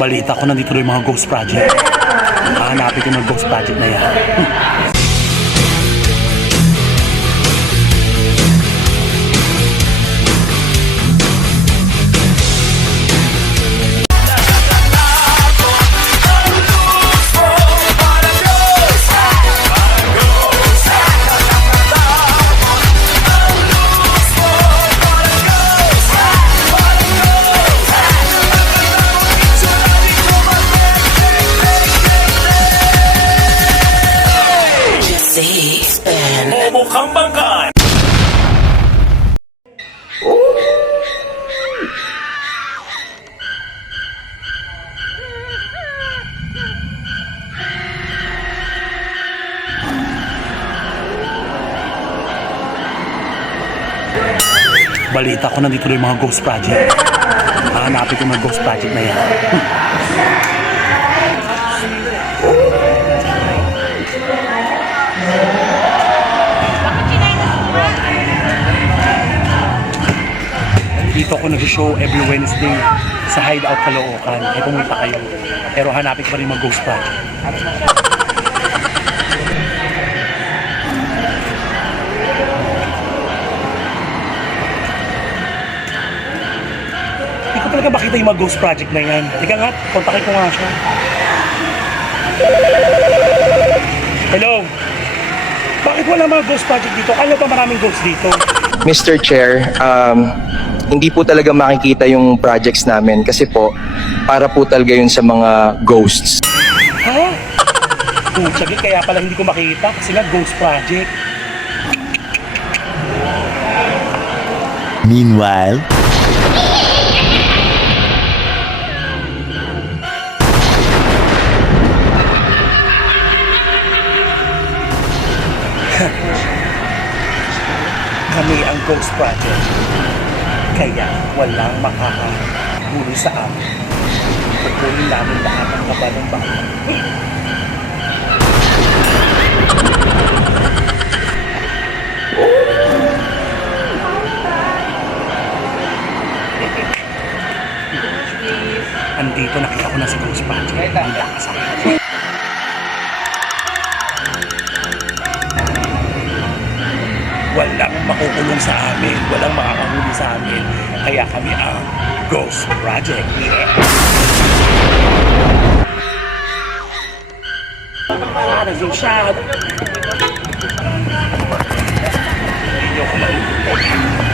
Balita ko nandito rin yung mga ghost project. Hahanapin ko ng ghost project na yan. Mukhang bangkan! Balita ko nandito rin yung mga ghost project. Hahanapin ko ng ghost project na yan. Dito ako nag-show every Wednesday sa Hideout Caloocan. Eh pumunta kayo. Pero hanapin ko pa rin mga ghost project. Hindi ko talaga makita yung mga ghost project na yan. Ika nga, kontakin ko nga siya. Hello? Bakit wala mga ghost project dito? Kala ba maraming ghost dito? Mr. Chair, hindi po talaga makikita yung projects namin kasi po para po talaga yun sa mga ghosts. Ha? Putsagi, kaya pala hindi ko makita kasi nga ghost project. Meanwhile, Kami ang ghost project. Kaya walang makakahuli sa amin. Pagkunin namin lahat ng kaba ng bayan. Andito, nakita ko na si ghost project. Handa ka sa akin. Walang makukulong sa amin, walang makakahuli sa amin. Kaya kami ang Ghost Project. Yeah! Para yung shot. Hindi ko